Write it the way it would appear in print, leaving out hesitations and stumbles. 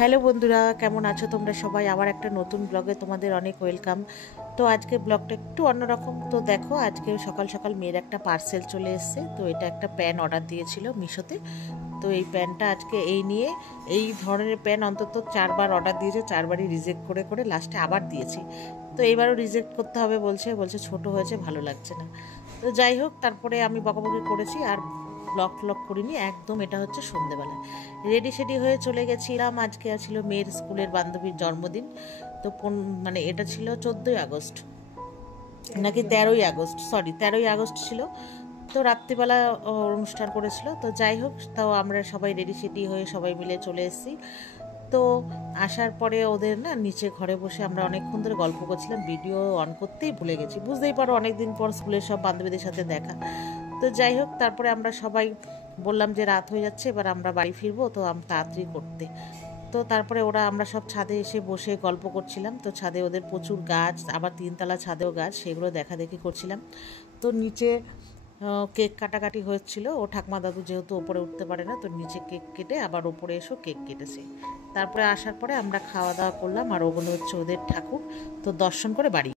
Hello বন্ধুরা, কেমন আছো তোমরা সবাই? আবার একটা নতুন ব্লগে তোমাদের অনেক ওয়েলকাম। তো আজকে ব্লগটা একটু অন্যরকম। তো দেখো, আজকে সকাল সকাল মেয়ের একটা পার্সেল চলে এসেছে। তো এটা একটা প্যান অর্ডার দিয়েছিল মিশোতে। তো এই প্যানটা আজকে এই ধরনের প্যান অন্তত 4বার অর্ডার দিয়েছে, 4বারই রিজেক্ট করে করে লাস্টে আবার দিয়েছি। তো এবারও রিজেক্ট করতে হবে বলছে ছোট হয়েছে, ভালো লাগছে না। তো যাই হোক, তারপরে আমি বকাবকি করেছি আর ব্লগ করিনি একদম। এটা হচ্ছে সন্ধেবেলায় রেডি সেডি হয়ে চলে গেছিলাম। আজকে ছিল মেয়ের স্কুলের বান্ধবীর জন্মদিন। তো মানে এটা ছিল 14ই আগস্ট নাকি 13ই আগস্ট, সরি 13ই আগস্ট ছিল। তো রাত্রিবেলা অনুষ্ঠান করেছিল। তো যাই হোক, তাও আমরা সবাই রেডি সেডি হয়ে সবাই মিলে চলে এসেছি। তো আসার পরে ওদের না নিচে ঘরে বসে আমরা অনেকক্ষণ ধরে গল্প করছিলাম, ভিডিও অন করতেই ভুলে গেছি। বুঝতেই পারো, অনেকদিন পর স্কুলের সব বান্ধবীদের সাথে দেখা। তো যাই হোক, তারপরে আমরা সবাই বললাম যে রাত হয়ে যাচ্ছে, এবার আমরা বাড়ি ফিরবো, তো তাড়াতাড়ি করতে। তো তারপরে আমরা সব ছাদে এসে বসে গল্প করছিলাম। তো ছাদে ওদের প্রচুর গাছ, আবার 3তলা ছাদেও গাছ, সেগুলো দেখাদেখি করছিলাম। তো নিচে কেক কাটাকাটি হচ্ছিল। ও ঠাকমা দাদু যেহেতু ওপরে উঠতে পারে না, তো নিচে কেক কেটে আবার ওপরে এসেও কেক কেটেছে। তারপরে আসার পরে আমরা খাওয়া দাওয়া করলাম, আর ওগুলো হচ্ছে ওদের ঠাকুর। তো দর্শন করে বাড়ি